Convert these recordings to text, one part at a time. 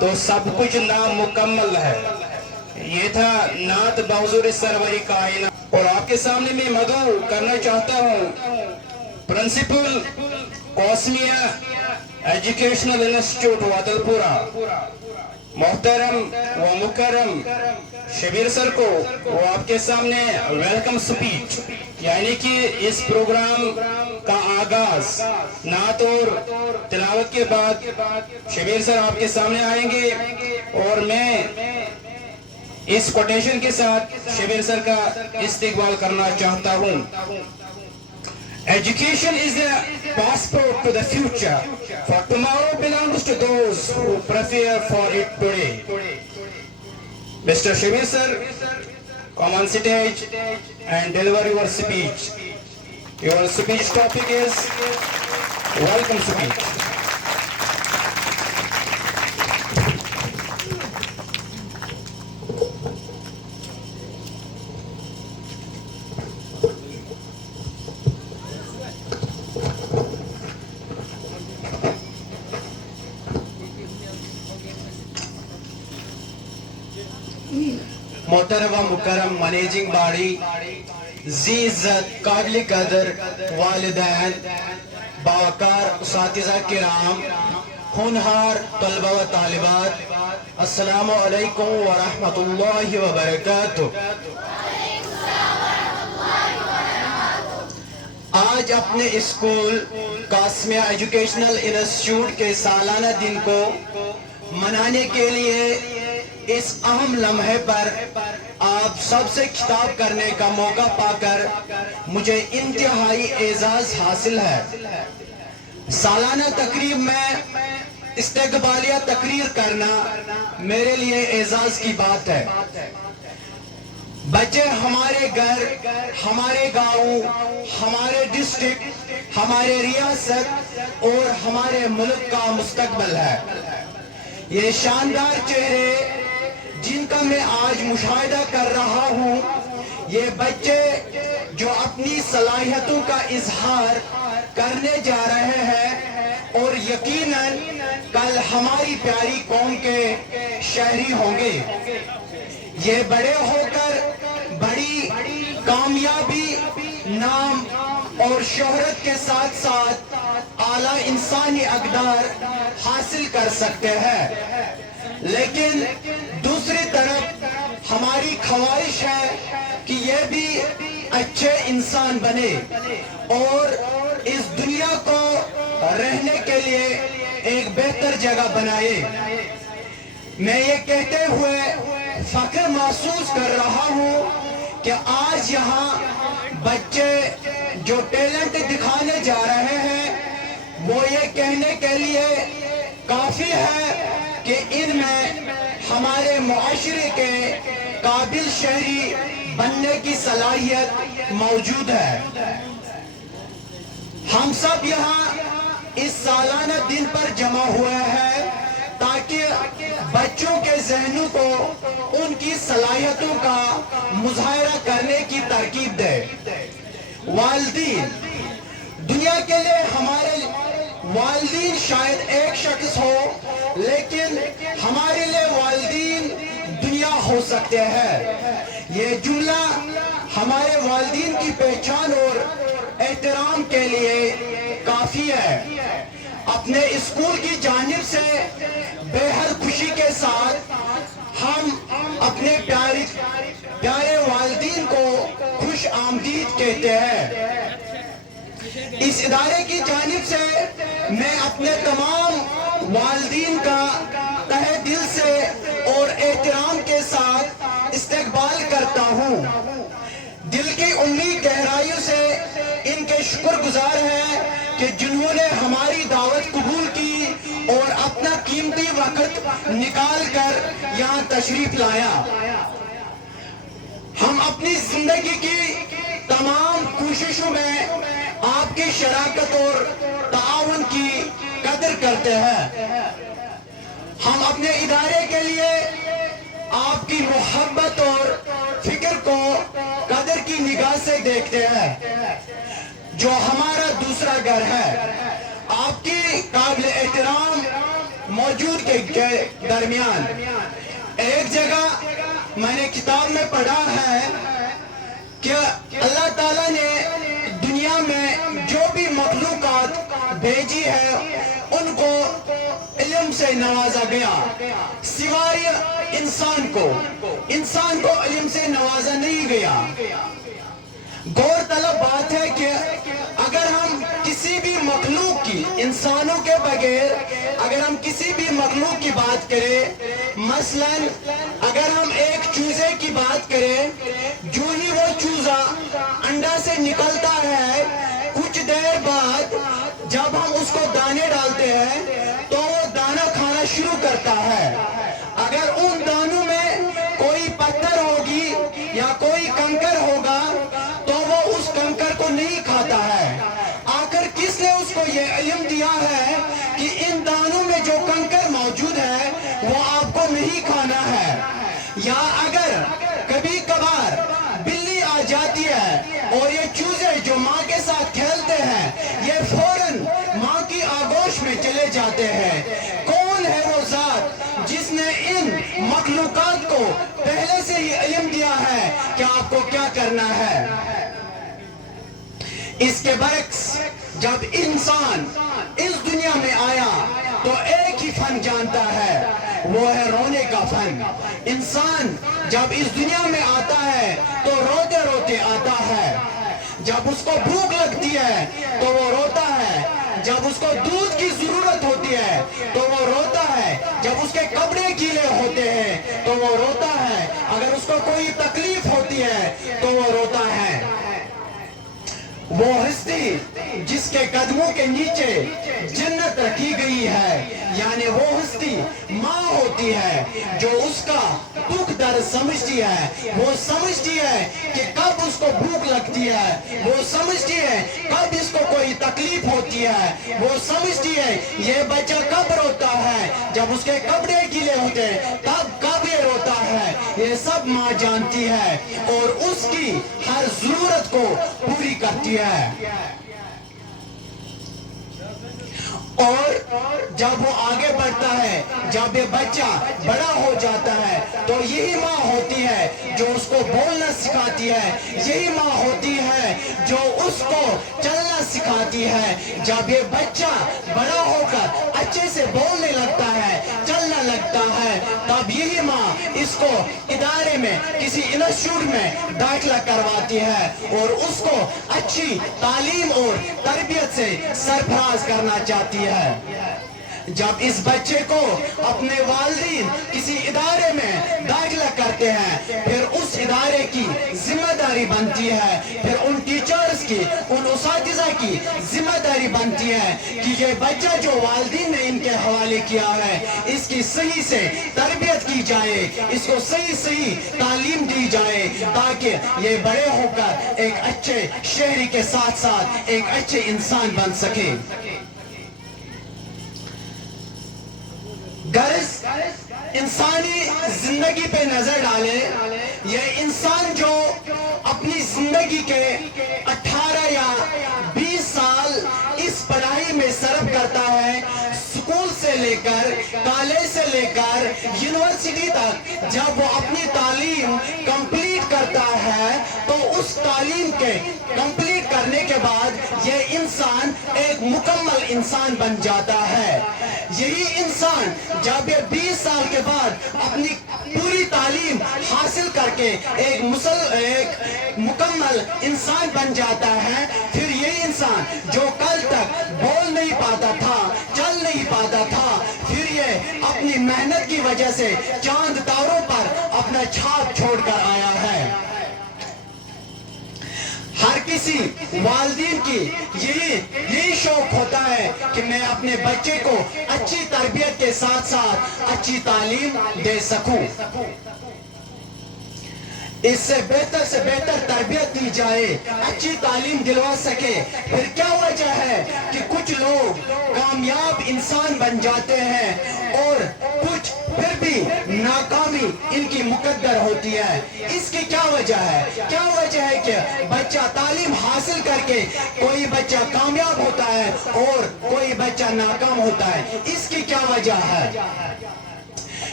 تو سب کچھ نامکمل ہے۔ یہ تھا نعت بحضور سرور کائنات۔ اور آپ کے سامنے میں مدعو کرنا چاہتا ہوں پرنسپل قاسمیہ ایجوکیشنل انسٹیٹیوٹ وادلپورہ محترم و مکرم شبیر سر کو، وہ آپ کے سامنے ویلکم سپیچ یعنی کہ اس پروگرام کا آغاز نعت اور تلاوت کے بعد شبیر سر آپ کے سامنے آئیں گے، اور میں اس کوٹیشن کے ساتھ شبیر سر کا استقبال کرنا چاہتا ہوں۔ Education is the passport to the future, for tomorrow belongs to those who prepare for it today. Mr. Shabir sir, come on stage and deliver your speech. Your speech topic is welcome speech. محترم و مکرم managing body, ذی عزت قابل قدر والدین، باوقار اساتذہ کرام، ہونہار طلبہ و طالبات، السلام علیکم ورحمۃ اللہ وبرکاتہ۔ آج اپنے اسکول قاسمیہ ایجوکیشنل انسٹیٹیوٹ کے سالانہ دن کو منانے کے لیے اس اہم لمحے پر آپ سب سے خطاب کرنے کا موقع پا کر مجھے انتہائی اعزاز حاصل ہے۔ سالانہ تقریب میں استقبالیہ تقریر کرنا میرے لیے اعزاز کی بات ہے۔ بچے ہمارے گھر، ہمارے گاؤں، ہمارے ڈسٹرکٹ، ہمارے ریاست اور ہمارے ملک کا مستقبل ہے۔ یہ شاندار چہرے جن کا میں آج مشاہدہ کر رہا ہوں، یہ بچے جو اپنی صلاحیتوں کا اظہار کرنے جا رہے ہیں اور یقیناً کل ہماری پیاری قوم کے شہری ہوں گے۔ یہ بڑے ہو کر بڑی کامیابی، نام اور شہرت کے ساتھ ساتھ اعلیٰ انسانی اقدار حاصل کر سکتے ہیں، لیکن دوسری طرف ہماری خواہش ہے کہ یہ بھی اچھے انسان بنے اور اس دنیا کو رہنے کے لیے ایک بہتر جگہ بنائے۔ میں یہ کہتے ہوئے فخر محسوس کر رہا ہوں کہ آج یہاں بچے جو ٹیلنٹ دکھانے جا رہے ہیں، وہ یہ کہنے کے لیے کافی ہے کہ ان میں ہمارے معاشرے کے قابل شہری بننے کی صلاحیت موجود ہے۔ ہم سب یہاں اس سالانہ دن پر جمع ہوئے ہیں تاکہ بچوں کے ذہنوں کو ان کی صلاحیتوں کا مظاہرہ کرنے کی ترغیب دے۔ والدین، دنیا کے لیے ہمارے والدین شاید ایک شخص ہو، لیکن ہمارے لیے والدین دنیا ہو سکتے ہیں۔ یہ جملہ ہمارے والدین کی پہچان اور احترام کے لیے کافی ہے۔ اپنے اسکول کی جانب سے بے حد خوشی کے ساتھ ہم اپنے پیارے والدین کو خوش آمدید کہتے ہیں۔ اس ادارے کی جانب سے میں اپنے تمام والدین کا تہہ دل سے اور احترام کے ساتھ استقبال کرتا ہوں۔ دل کی امید گہرائیوں سے ان کے شکر گزار ہیں کہ جنہوں نے ہماری دعوت قبول کی اور اپنا قیمتی وقت نکال کر یہاں تشریف لایا۔ ہم اپنی زندگی کی تمام کوششوں میں آپ کی شراکت اور تعاون کی قدر کرتے ہیں۔ ہم اپنے ادارے کے لیے آپ کی محبت اور فکر کو قدر کی نگاہ سے دیکھتے ہیں، جو ہمارا دوسرا گھر ہے۔ آپ کی قابل احترام موجود کے درمیان ایک جگہ میں نے کتاب میں پڑھا ہے کہ اللہ تعالیٰ نے دنیا میں جو بھی مخلوقات بھیجی ہے ان کو علم سے نوازا گیا، سوائے انسان کو علم سے نوازا نہیں گیا۔ غور طلب بات ہے کہ اگر ہم کسی بھی مخلوق کی، انسانوں کے بغیر اگر ہم کسی بھی مخلوق کی بات کریں، مثلا اگر ہم ایک چوزے کی بات کریں، جو ہی وہ چوزا انڈا سے نکلتا ہے، کچھ دیر بعد جب ہم اس کو دانے ڈالتے ہیں تو وہ دانہ کھانا شروع کرتا ہے۔ اگر ان دانوں میں کوئی پتھر ہوگی یا کوئی کنکر ہوگا تو وہ اس کنکر کو نہیں کھاتا ہے۔ آخر کس نے اس کو یہ علم دیا ہے کہ ان دانوں میں جو کنکر موجود ہے وہ آپ کو نہیں کھانا ہے؟ یا اگر کبھی کبھار بلی آ جاتی ہے اور یہ چوزے جو ماں کے ساتھ کھیلتے ہیں یہ فوراً ماں کی آغوش میں چلے جاتے ہیں، کون ہے وہ ذات جس نے ان مخلوقات کو پہلے سے ہی علم دیا ہے کہ آپ کو کیا کرنا ہے؟ اس کے برعکس جب انسان اس دنیا میں آیا تو ایک ہی فن جانتا ہے، وہ ہے رونے کا فن۔ انسان جب اس دنیا میں آتا ہے تو روتے روتے آتا ہے۔ جب اس کو بھوک لگتی ہے تو وہ روتا ہے، جب اس کو دودھ کی ضرورت ہوتی ہے تو وہ روتا ہے، جب اس کے کپڑے گیلے ہوتے ہیں تو وہ روتا ہے، اگر اس کو کوئی تکلیف ہوتی ہے تو وہ روتا ہے۔ وہ ہستی جس کے قدموں کے نیچے جنت رکھی گئی ہے، یعنی وہ ہستی ماں ہوتی ہے جو اس کا دکھ درد سمجھتی ہے، وہ سمجھتی ہے کہ کب اس کو بھوک لگتی ہے، وہ سمجھتی ہے کب اس کو کوئی تکلیف ہوتی ہے، وہ سمجھتی ہے یہ بچہ کب روتا ہے، جب اس کے کپڑے گیلے ہوتے ہیں تب کب یہ روتا ہے، یہ سب ماں جانتی ہے اور اس کی ہر ضرورت کو پوری کرتی ہے۔ اور جب وہ آگے بڑھتا ہے، جب یہ بچہ بڑا ہو جاتا ہے تو یہی ماں ہوتی ہے جو اس کو بولنا سکھاتی ہے، یہی ماں ہوتی ہے جو اس کو چلنا سکھاتی ہے۔ جب یہ بچہ بڑا ہو کر اچھے سے بولنے لگتا ہے، چلنا لگتا ہے، تب یہی ماں اس کو ادارے میں کسی انسٹیٹیوٹ میں داخلہ کرواتی ہے اور اس کو اچھی تعلیم اور تربیت سے سرفراز کرنا چاہتی ہے۔ جب اس بچے کو اپنے والدین کسی ادارے میں داخلہ کرتے ہیں، پھر اس ادارے کی ذمہ داری بنتی ہے، پھر ان ٹیچرز کی، ان اساتذہ کی ذمہ داری بنتی ہے کہ یہ بچہ جو والدین نے ان کے حوالے کیا ہے اس کی صحیح سے تربیت کی جائے، اس کو صحیح تعلیم دی جائے تاکہ یہ بڑے ہو کر ایک اچھے شہری کے ساتھ ساتھ ایک اچھے انسان بن سکے۔ غرض انسانی زندگی پہ نظر ڈالے، یہ انسان جو اپنی زندگی کے 18 یا 20 سال اس پڑھائی میں صرف کرتا ہے، سکول سے لے کر کالج سے لے کر یونیورسٹی تک، جب وہ اپنی تعلیم کمپلیٹ کرتا ہے تو اس تعلیم کے کمپلیٹ کرنے کے بعد یہ انسان ایک مکمل انسان بن جاتا ہے۔ یہی انسان جب یہ 20 سال کے بعد اپنی پوری تعلیم حاصل کر کے ایک مکمل انسان بن جاتا ہے، پھر یہ انسان جو کل تک بول نہیں پاتا تھا، چل نہیں پاتا تھا، پھر یہ اپنی محنت کی وجہ سے چاند تاروں پر اپنا چھاپ چھوڑ کر آیا ہے۔ ہر کسی والدین کی یہی شوق ہوتا ہے کہ میں اپنے بچے کو اچھی تربیت کے ساتھ ساتھ اچھی تعلیم دے سکوں، اس سے بہتر تربیت دی جائے، اچھی تعلیم دلوا سکے۔ پھر کیا وجہ ہے کہ کچھ لوگ کامیاب انسان بن جاتے ہیں اور کچھ پھر بھی नाकामी इनकी मुकद्दर होती है। इसकी क्या वजह है? क्या वजह है कि बच्चा तालीम हासिल करके कोई बच्चा कामयाब होता है और कोई बच्चा नाकाम होता है? इसकी क्या वजह है?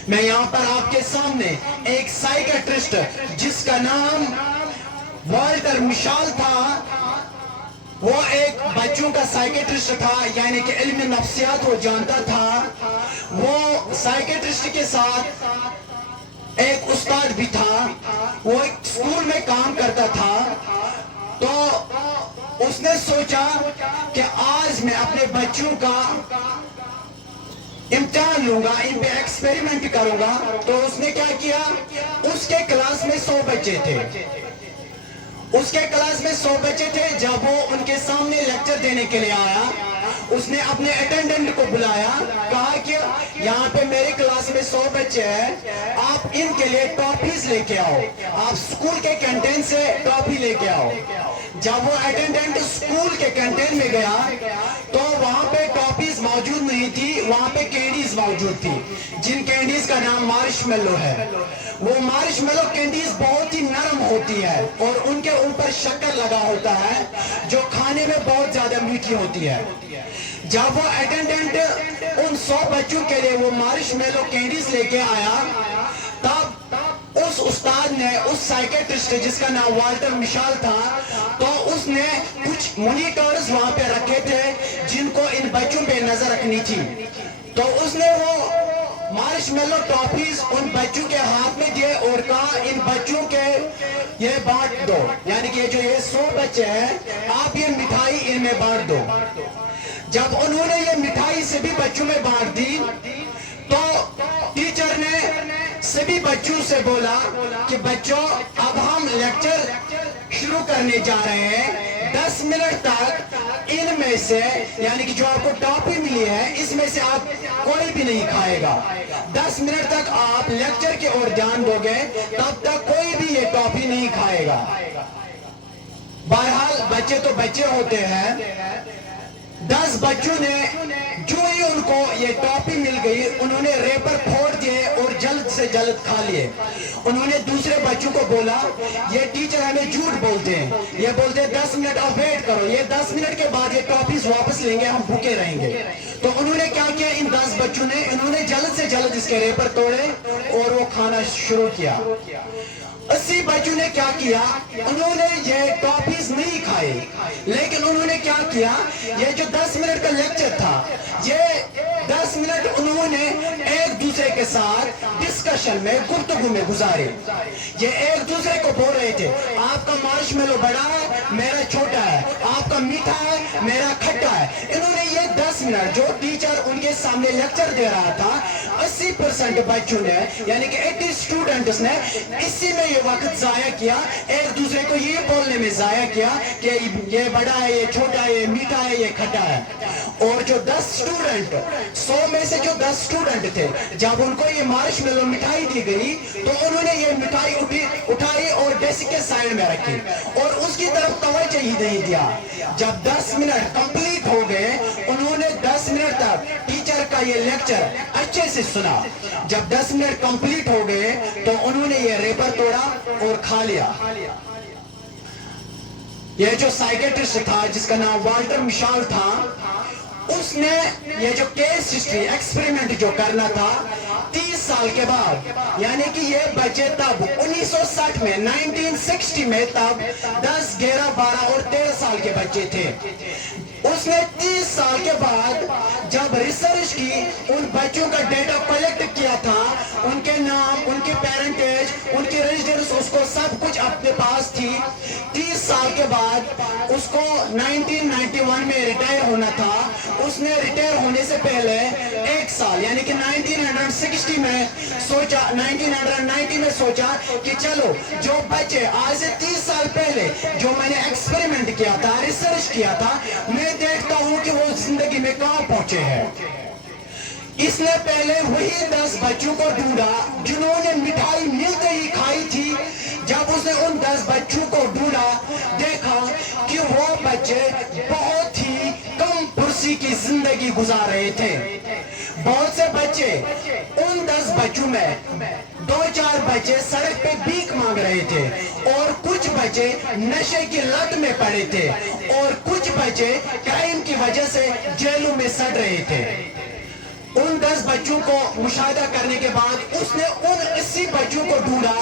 मैं यहाँ पर आपके सामने एक साइकियाट्रिस्ट जिसका नाम वाल्टर मिशाल था, वो एक बच्चों का साइकियाट्रिस्ट था, यानी कि इल्म नफ्सियात वो जानता था। वो साइकियाट्रिस्ट के साथ एक उस्ताद भी था, वो एक स्कूल में काम करता था। तो उसने सोचा कि आज मैं अपने बच्चों का इम्तिहान लूंगा, इन पे एक्सपेरिमेंट करूंगा। तो उसने क्या किया, उसके क्लास में 100 बच्चे थे, उसके क्लास में 100 बच्चे थे। जब वो उनके सामने लेक्चर देने के लिए आया, उसने अपने अटेंडेंट को बुलाया, कहा कि यहाँ पे मेरे क्लास में 100 बच्चे हैं, आप इनके लिए टॉफीज लेके आओ, आप स्कूल के कैंटीन से टॉफी लेके आओ। जब वो अटेंडेंट स्कूल के कैंटीन में गया तो वहां पे टॉफीज मौजूद नहीं थी, वहां पे कैंडीज मौजूद थी, जिन कैंडीज का नाम मार्शमेलो है। वो मार्शमेलो कैंडीज बहुत ही नरम होती है और उनके ऊपर शक्कर लगा होता है जो खाने में बहुत ज्यादा मीठी होती है। जब वो अटेंडेंट उन 100 बच्चों के लिए वो मार्शमेलो कैंडीज लेके आया, तब उस उस्ताद ने, उस साइकियाट्रिस्ट जिसका नाम वाल्टर मिशाल था, तो उसने कुछ मॉनिटर्स वहां पे रखे थे जिनको इन बच्चों पे नजर रखनी थी। तो उसने वो मार्शमेलो टॉफीज उन बच्चों के हाथ में दिए और कहा, इन बच्चों के ये बांट दो, यानी कि जो ये 100 बच्चे हैं, आप ये मिठाई इनमें बांट दो। जब उन्होंने ये मिठाई सभी बच्चों में बांट दी, तो टीचर ने सभी बच्चों से बोला कि बच्चों, अब हम लेक्चर शुरू करने जा रहे हैं। 10 मिनट तक इनमें से, यानी कि जो आपको टॉफी मिली है, इसमें से आप कोई भी नहीं खाएगा। 10 मिनट तक आप लेक्चर की ओर ध्यान दोगे, तब तक कोई भी ये टॉफी नहीं खाएगा। बहरहाल बच्चे तो बच्चे होते हैं। 10 बच्चों ने जो ही उनको ये टॉफी मिल गई, उन्होंने रेपर फोड़ दिए और जल्द से जल्द खा लिए। उन्होंने दूसरे बच्चों को बोला, ये टीचर हमें झूठ बोलते हैं, ये बोलते हैं 10 मिनट आप वेट करो, ये 10 मिनट के बाद ये टॉफीज वापस लेंगे, हम भूखे रहेंगे। तो उन्होंने क्या किया, इन 10 बच्चों ने, इन्होंने जल्द से जल्द इसके रेपर तोड़े और वो खाना शुरू किया। 80 बच्चों ने क्या किया, उन्होंने ये टॉफीज नहीं खाए, लेकिन उन्होंने क्या किया, ये जो 10 मिनट का लेक्चर था, ये 10 मिनट उन्होंने एक दूसरे के साथ डिस्कशन में, गुफ्तगू में गुजारे। ये एक दूसरे को बोल रहे थे, आपका मार्शमेलो बड़ा है, मेरा छोटा है, आपका मीठा है, मेरा खट्टा है। इन्होंने ये 10 मिनट जो टीचर उनके सामने लेक्चर दे रहा था, 80% बच्चों ने, यानी कि 80 स्टूडेंट्स ने इसी में ये वक्त जाया किया, एक दूसरे को ये बोलने में जाया किया कि ये बड़ा है, ये छोटा है, ये मीठा है, ये खट्टा है। और जो 10 स्टूडेंट, 100 में से जो 10 स्टूडेंट थे, जब उनको ये मार्शमेलो मिठाई दी गई, तो उन्होंने ये मिठाई उठाई और डेस्क के साइड में रखी और उसकी तरफ तवज्जो ही नहीं दिया। जब 10 मिनट कंप्लीट हो गए, उन्होंने 10 मिनट तक टीचर का ये लेक्चर अच्छे से सुना। जब 10 मिनट कंप्लीट हो गए, तो उन्होंने ये रेपर तोड़ा और खा लिया। ये जो साइकियाट्रिस्ट था जिसका नाम वाल्टर मिशाल था, उसने ये जो केस हिस्ट्री एक्सपेरिमेंट जो करना था, 30 साल के बाद, यानी कि ये बच्चे तब 1960 में, 1960 में तब 10, 11, 12 और 13 साल के बच्चे थे। उसने 30 साल के बाद जब रिसर्च की, उन बच्चों का डेटा कलेक्ट किया था, उनके नाम, उनके पेरेंटेज, उनकी रेजिडेंस, उसको सब कुछ अपने पास थी। 30 साल के बाद उसको 1991 में रिटायर होना था। उसने रिटायर होने से पहले 1 साल, यानी कि 1960 में सोचा, 1990 में सोचा कि चलो जो बच्चे आज से 30 साल पहले जो मैंने एक्सपेरिमेंट किया था, रिसर्च किया था, मैं देखता हूं कि वो जिंदगी में कहां पहुंचे हैं। इसने पहले वही 10 बच्चों को ढूंढा जिन्होंने मिठाई मिलते ही खाई थी। जब उसने उन 10 बच्चों को ढूंढा, देखा कि वो बच्चे बहुत ही कम फुर्सी की जिंदगी गुजार रहे थे। बहुत से बच्चे, उन 10 बच्चों में 2-4 बच्चे सड़क पे भीख मांग रहे थे और कुछ बच्चे नशे की लत में पड़े थे और कुछ बच्चे क्राइम की वजह से जेलों में सड़ रहे थे। उन 10 बच्चों को मुशाहिदा करने के बाद उसने उन 80 बच्चों को ढूंढा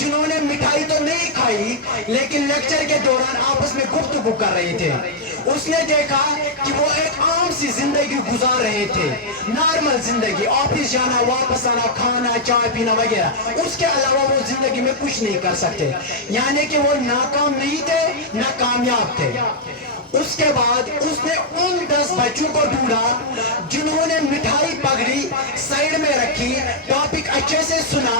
जिन्होंने मिठाई तो नहीं खाई लेकिन लेक्चर के दौरान आपस में गुफ्तगू कर रहे थे। उसने देखा कि वो एक आम सी जिंदगी गुजार रहे थे, नॉर्मल जिंदगी, ऑफिस जाना, वापस आना, खाना, चाय पीना वगैरह। उसके अलावा वो जिंदगी में कुछ नहीं कर सकते, यानी कि वो नाकाम नहीं थे ना कामयाब थे। उसके बाद उसने उन 10 बच्चों को ढूंढा जिन्होंने मिठाई पकड़ी, साइड में रखी, टॉपिक अच्छे से सुना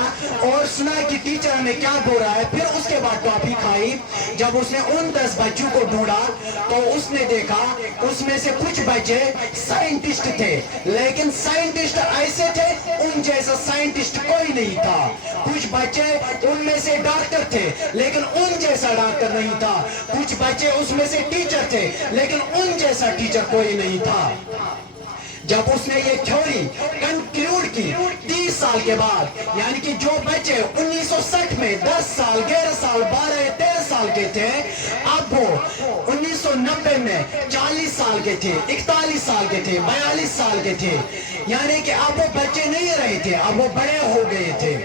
और सुना कि टीचर हमें क्या बोल रहा है, फिर उसके बाद टॉपिक खाई। जब उसने उन 10 बच्चों को ढूंढा तो उसने देखा उसमें से कुछ बच्चे साइंटिस्ट थे, लेकिन साइंटिस्ट ऐसे थे उन जैसा साइंटिस्ट कोई नहीं था। कुछ बच्चे उनमें से डॉक्टर थे लेकिन उन जैसा डॉक्टर नहीं था। कुछ बच्चे उसमें से टीचर थे लेकिन उन जैसा टीचर कोई नहीं था। जब उसने ये थ्योरी कंक्लूड की 30 साल के बाद, यानी कि जो बच्चे 1960 में 10 साल, 11 साल, 12 या 13 साल के थे, अब वो 1990 में 40 साल के थे, 41 साल के थे, 42 साल के थे, यानी कि अब वो बच्चे नहीं रहे थे, अब वो बड़े हो गए थे।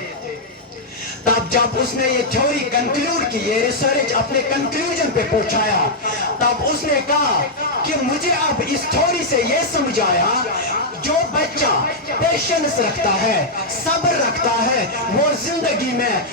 तब जब उसने ये थ्योरी कंक्लूड की, ये रिसर्च अपने कंक्लूजन पे पहुंचाया, तब उसने कहा कि मुझे अब इस थ्योरी से ये समझ आया जो बच्चा पेशेंस रखता है, सब्र रखता है, वो जिंदगी में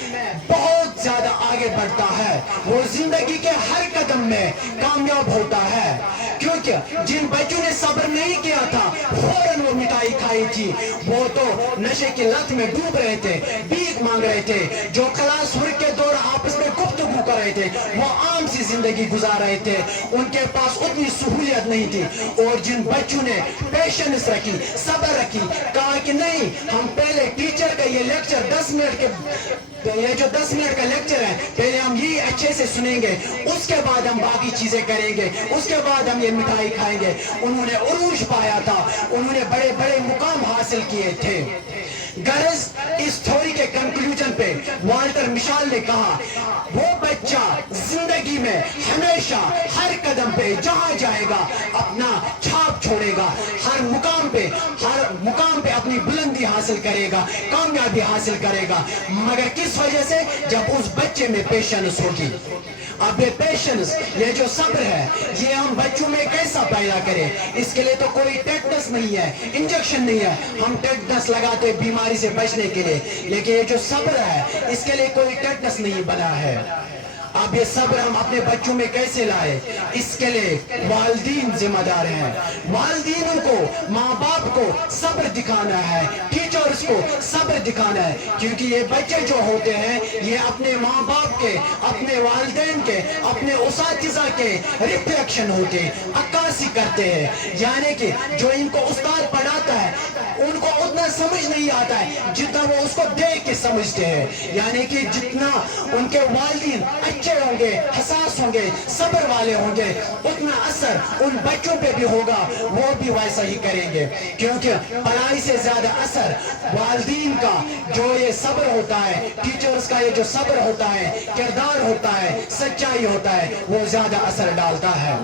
बहुत ज्यादा आगे बढ़ता है, वो जिंदगी के हर कदम में कामयाब होता है। क्योंकि जिन बच्चों ने सब्र नहीं किया था फौरन वो मिठाई खाई थी, वो तो नशे की लत में डूब रहे थे, भीख मांग रहे थे, जो क्लास वर्क के दौरान आपस में गुफ्तगू कर रहे थे, वो आम सी जिंदगी गुजार रहे थे, उनके पास उतनी सहूलियत नहीं थी। और जिन बच्चों ने पेशेंस रखी, सब्र रखी, कहा कि नहीं, हम पहले टीचर का ये लेक्चर 10 मिनट के, ये जो 10 मिनट का लेक्चर है, पहले हम ये अच्छे से सुनेंगे, उसके बाद हम बाकी चीजें करेंगे, उसके बाद हम ये मिठाई खाएंगे। उन्होंने उरूज पाया था, उन्होंने बड़े बड़े मुकाम हासिल किए थे। गरज इस थ्योरी के कंक्लूजन पे वाल्टर मिशाल ने कहा, वो बच्चा जिंदगी में हमेशा हर कदम पे जहां जाएगा अपना छाप छोड़ेगा, हर मुकाम पे अपनी बुलंदी हासिल करेगा, कामयाबी हासिल करेगा, मगर किस वजह से? जब उस बच्चे में पेशेंस होगी। अब ये पेशेंस, ये जो सब्र है, ये हम बच्चों में कैसा पैदा करें? इसके लिए तो कोई टेटनस नहीं है, इंजेक्शन नहीं है, हम टेटनस लगाते बीमारी से बचने के लिए, लेकिन ये जो सब्र है इसके लिए कोई टेटनस नहीं बना है। अब ये सब्र हम अपने बच्चों में कैसे लाए? इसके लिए वालिदीन जिम्मेदार हैं। वालिदीनों को, माँ बाप को सब्र दिखाना है, टीचर्स को सब्र दिखाना है, क्योंकि ये बच्चे जो होते हैं ये अपने माँ बाप के, अपने वालिदैन के, अपने उसातिज़ा के रिफ्लेक्शन होते हैं, अक्कासी करते हैं। यानी कि जो इनको उस्ताद पढ़ाता है उनको उतना समझ नहीं आता है जितना वो उसको देख के समझते हैं। यानी कि जितना उनके वालिदीन अच्छे होंगे, हसास होंगे, सब्र वाले होंगे, उतना असर उन बच्चों पे भी होगा, वो भी वैसा ही करेंगे। क्योंकि पढ़ाई से ज्यादा असर वालिदीन का जो ये सब्र होता है, टीचर्स का ये जो सब्र होता है, किरदार होता है, सच्चाई होता है, वो ज्यादा असर डालता है।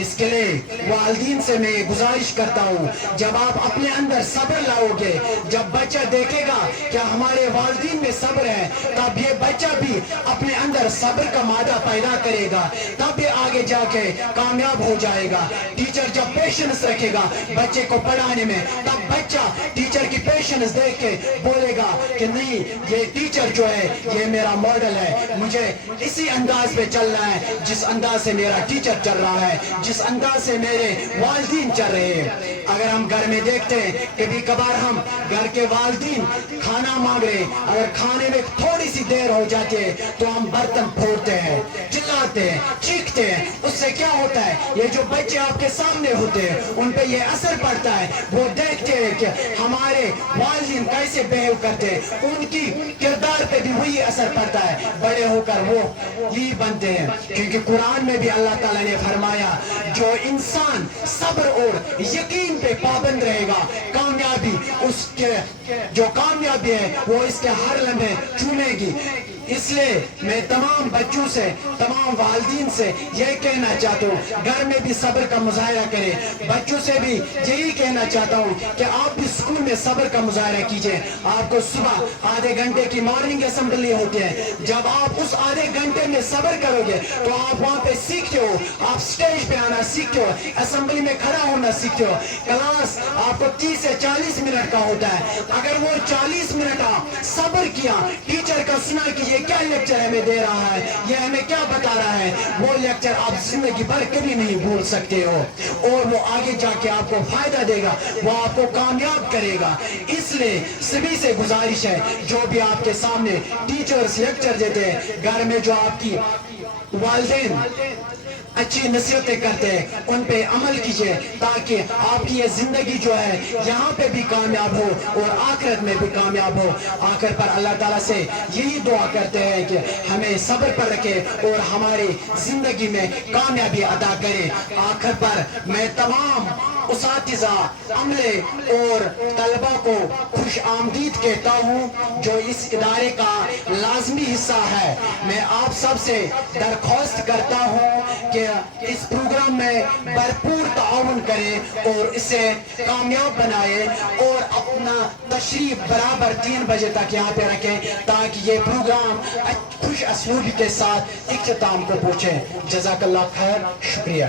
इसके लिए वालिदीन से मैं गुजारिश करता हूँ, जब आप अपने अंदर सब्र लाओगे, जब बच्चा देखेगा कि हमारे वालिदीन में सब्र है, तब ये बच्चा भी अपने अंदर सब्र का मादा पैदा करेगा, तब ये आगे जाके कामयाब हो जाएगा। टीचर जब पेशेंस रखेगा बच्चे को पढ़ाने में, तब बच्चा टीचर की पेशेंस देख के बोलेगा कि नहीं, ये टीचर जो है ये मेरा मॉडल है, मुझे इसी अंदाज पे चलना है जिस अंदाज से मेरा टीचर चल रहा है, जिस अंदाज से मेरे वालिदीन चल रहे हैं। अगर हम घर में देखते हैं कभी कभार हम घर के वालिदीन खाना मांग रहे, अगर खाने में थोड़ी सी देर हो जाती है तो हम बर्तन फोड़ते हैं, चिल्लाते हैं, चीखते हैं। उससे क्या होता है? ये जो बच्चे आपके सामने होते हैं उन पे ये असर पड़ता है, वो देखते ہیں کہ ہمارے والدین کیسے بہیو کرتے ہیں, ان کی کردار پہ بھی وہی اثر پڑتا ہے, بڑے ہو کر وہ یہی بنتے ہیں. کیونکہ قرآن میں بھی اللہ تعالیٰ نے فرمایا جو انسان صبر اور یقین پہ پابند رہے گا, کامیابی اس کے جو کامیابی ہے وہ اس کے ہر لمحے چومے گی. اس لیے میں تمام بچوں سے, تمام والدین سے یہ کہنا چاہتا ہوں گھر میں بھی صبر کا مظاہرہ کریں. بچوں سے بھی یہی کہنا چاہتا ہوں کہ آپ بھی اسکول میں صبر کا مظاہرہ کیجئے. آپ کو صبح آدھے گھنٹے کی مارننگ اسمبلی ہوتی ہے, جب آپ اس آدھے گھنٹے میں صبر کرو گے تو آپ وہاں پہ سیکھتے ہو, آپ سٹیج پہ آنا سیکھتے ہو, اسمبلی میں کھڑا ہونا سیکھتے ہو. کلاس آپ کو 30 سے 40 منٹ کا ہوتا ہے, اگر وہ 40 منٹ آپ صبر کیا, ٹیچر کا سنا کہ یہ کیا لیکچر ہمیں دے رہا ہے, یہ ہمیں کیا بتا رہا ہے, وہ لیکچر آپ زندگی بھر کبھی نہیں بھول سکتے ہو, اور وہ آگے جا کے آپ کو فائدہ دے گا, وہ آپ کو کامیاب کرے گا. اس لیے سبھی سے گزارش ہے جو بھی آپ کے سامنے ٹیچرز لیکچر دیتے ہیں, گھر میں جو آپ کی والدین اچھی نصیحتیں کرتے ہیں ان پہ عمل کیجئے, تاکہ آپ کی یہ زندگی جو ہے یہاں پہ بھی کامیاب ہو اور آخرت میں بھی کامیاب ہو. آخر پر اللہ تعالیٰ سے یہی دعا کرتے ہیں کہ ہمیں صبر پر رکھے اور ہماری زندگی میں کامیابی عطا کرے. آخر پر میں تمام اساتذہ, عملے اور طلبہ کو خوش آمدید کہتا ہوں جو اس ادارے کا لازمی حصہ ہے. میں آپ سب سے درخواست کرتا ہوں کہ اس پروگرام میں بھرپور تعاون کریں اور اسے کامیاب بنائیں, اور اپنا تشریف برابر 3 بجے تک یہاں پہ رکھیں تاکہ یہ پروگرام خوش اسلوبی کے ساتھ اختتام کو پہنچے. جزاک اللہ خیر, شکریہ.